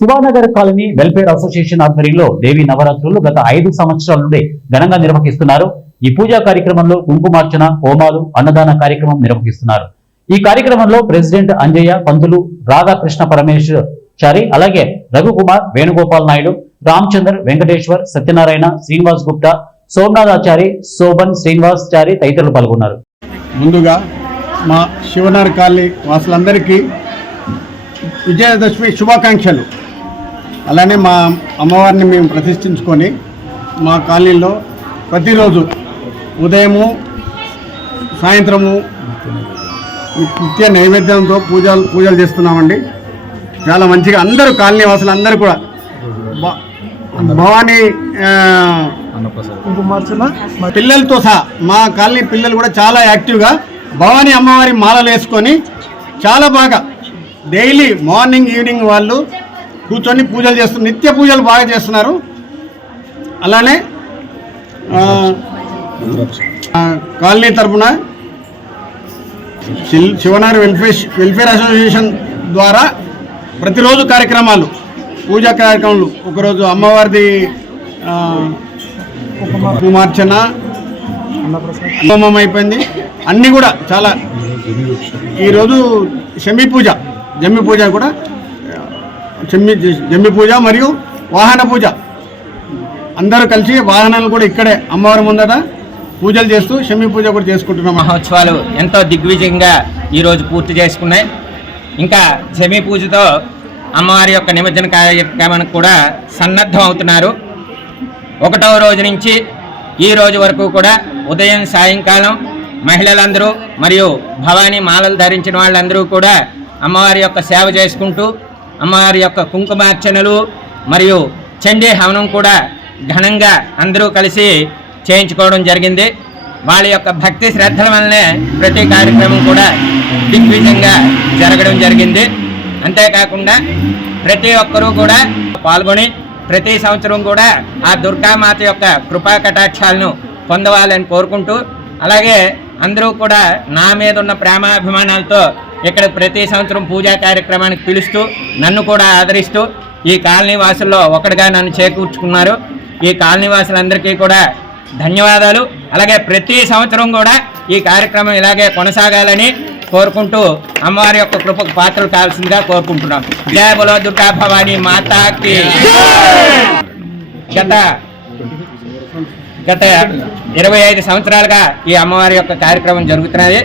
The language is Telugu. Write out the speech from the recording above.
శివానగర్ కాలనీ వెల్ఫేర్ అసోసియేషన్ ఆధ్వర్యంలో దేవి నవరాత్రులు గత 5 సంవత్సరాల నుండి ఘనంగా నిర్వహిస్తున్నారు. ఈ పూజా కార్యక్రమంలో కుంకుమార్చన, హోమాలు, అన్నదాన కార్యక్రమం నిర్వహిస్తున్నారు. ఈ కార్యక్రమంలో ప్రెసిడెంట్ అంజయ్య, పంతులు రాగా కృష్ణ పరమేశ్వరి, అలాగే రఘుకుమార్, వేణుగోపాల్ నాయుడు, రామచందర్, వెంకటేశ్వర్, సత్యనారాయణ, శ్రీనివాస్ గుప్తా, సోమనాథాచారి, శోభన్ శ్రీనివాసాచారి తదితరులు పాల్గొన్నారు. ముందుగా మా శివనగర్ కాలనీ వాసులందరికీ విజయదశమి శుభాకాంక్షలు. అలానే మా అమ్మవారిని మేము ప్రతిష్ఠించుకొని మా కాలనీలో ప్రతిరోజు ఉదయము సాయంత్రము నిత్య నైవేద్యంతో పూజలు చేస్తున్నామండి. చాలా మంచిగా అందరూ కాలనీ వాసులు అందరూ కూడా భవానీ పిల్లలతో సహా మా కాలనీ పిల్లలు కూడా చాలా యాక్టివ్గా భవానీ అమ్మవారి మాలలు వేసుకొని చాలా బాగా డైలీ మార్నింగ్ ఈవినింగ్ వాళ్ళు కూర్చొని పూజలు చేస్తున్నారు. నిత్య పూజలు బాగా చేస్తున్నారు. అలానే కాలనీ తరఫున శివనగర్ వెల్ఫేర్ అసోసియేషన్ ద్వారా ప్రతిరోజు కార్యక్రమాలు, పూజా కార్యక్రమాలు, ఒకరోజు అమ్మవారిది కుంకుమార్చన, హోమం అయిపోయింది. అన్నీ కూడా చాలా. ఈరోజు జమ్మి పూజ కూడా జమ్మి పూజ మరియు వాహన పూజ, అందరూ కలిసి వాహనాలు కూడా ఇక్కడే అమ్మవారి ముందట పూజలు చేస్తూ షమ్మి పూజ కూడా చేసుకుంటున్నాం. మహోత్సవాలు ఎంతో దిగ్విజయంగా ఈరోజు పూర్తి చేసుకున్నాయి. ఇంకా షమ్మి పూజతో అమ్మవారి యొక్క నిమజ్జన కార్యక్రమానికి కూడా సన్నద్ధం అవుతున్నారు. 1వ రోజు నుంచి ఈ రోజు వరకు కూడా ఉదయం సాయంకాలం మహిళలందరూ మరియు భవానీ మాలలు ధరించిన వాళ్ళందరూ కూడా అమ్మవారి యొక్క సేవ చేసుకుంటూ అమ్మవారి యొక్క కుంకుమార్చనలు మరియు చండీ హవనం కూడా ఘనంగా అందరూ కలిసి చేయించుకోవడం జరిగింది. వాళ్ళ యొక్క భక్తి శ్రద్ధల వల్లనే ప్రతి కార్యక్రమం కూడా దిగ్విజయంగా జరగడం జరిగింది. అంతేకాకుండా ప్రతి ఒక్కరూ కూడా పాల్గొని ప్రతి సంవత్సరం కూడా ఆ దుర్గామాత యొక్క కృపా కటాక్షాలను పొందవాలని కోరుకుంటూ, అలాగే అందరూ కూడా నా మీద ఉన్న ప్రేమాభిమానాలతో ఇక్కడ ప్రతి సంవత్సరం పూజా కార్యక్రమానికి పిలుస్తూ నన్ను కూడా ఆదరిస్తూ ఈ కాలనీ వాసుల్లో ఒకటిగా నన్ను చేకూర్చుకున్నారు. ఈ కాలనీ వాసులందరికీ కూడా ధన్యవాదాలు. అలాగే ప్రతి సంవత్సరం కూడా ఈ కార్యక్రమం ఇలాగే కొనసాగాలని కోరుకుంటూ అమ్మవారి యొక్క కృపకు పాత్రలు కావాల్సిందిగా కోరుకుంటున్నాం. జయ బలో దుర్గా భవానీ మాతాకి. గత 25 సంవత్సరాలుగా ఈ అమ్మవారి యొక్క కార్యక్రమం జరుగుతున్నది.